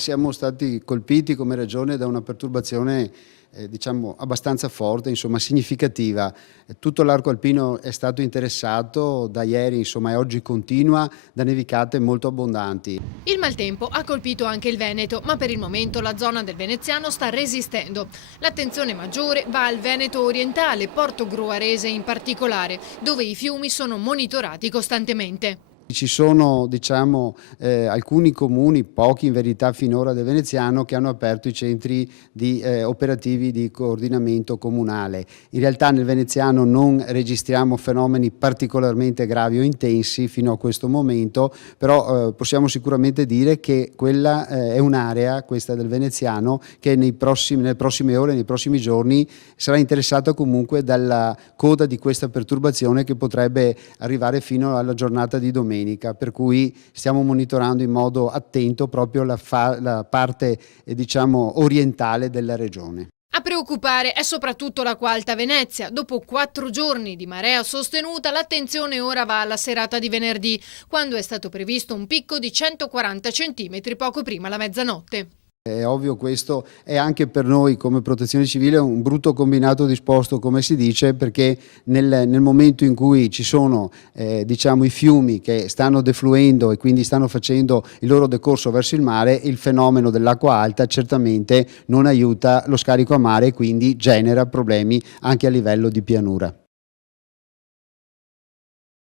Siamo stati colpiti come regione da una perturbazione diciamo abbastanza forte, insomma significativa. Tutto l'arco alpino è stato interessato da ieri, insomma, e oggi continua da nevicate molto abbondanti. Il maltempo ha colpito anche il Veneto, ma per il momento la zona del Veneziano sta resistendo. L'attenzione maggiore va al Veneto orientale, Porto Gruarese in particolare, dove i fiumi sono monitorati costantemente. Ci sono diciamo, alcuni comuni, pochi in verità finora del Veneziano, che hanno aperto i centri operativi di coordinamento comunale. In realtà nel Veneziano non registriamo fenomeni particolarmente gravi o intensi fino a questo momento, però possiamo sicuramente dire che quella è un'area, questa del Veneziano, che nelle prossime ore, nei prossimi giorni sarà interessata comunque dalla coda di questa perturbazione che potrebbe arrivare fino alla giornata di domenica. Per cui stiamo monitorando in modo attento proprio la parte diciamo, orientale della regione. A preoccupare è soprattutto l'acqua alta Venezia. Dopo 4 giorni di marea sostenuta, l'attenzione ora va alla serata di venerdì, quando è stato previsto un picco di 140 centimetri poco prima la mezzanotte. È ovvio, questo è anche per noi come Protezione Civile un brutto combinato disposto, come si dice, perché nel momento in cui ci sono diciamo, i fiumi che stanno defluendo e quindi stanno facendo il loro decorso verso il mare, il fenomeno dell'acqua alta certamente non aiuta lo scarico a mare e quindi genera problemi anche a livello di pianura.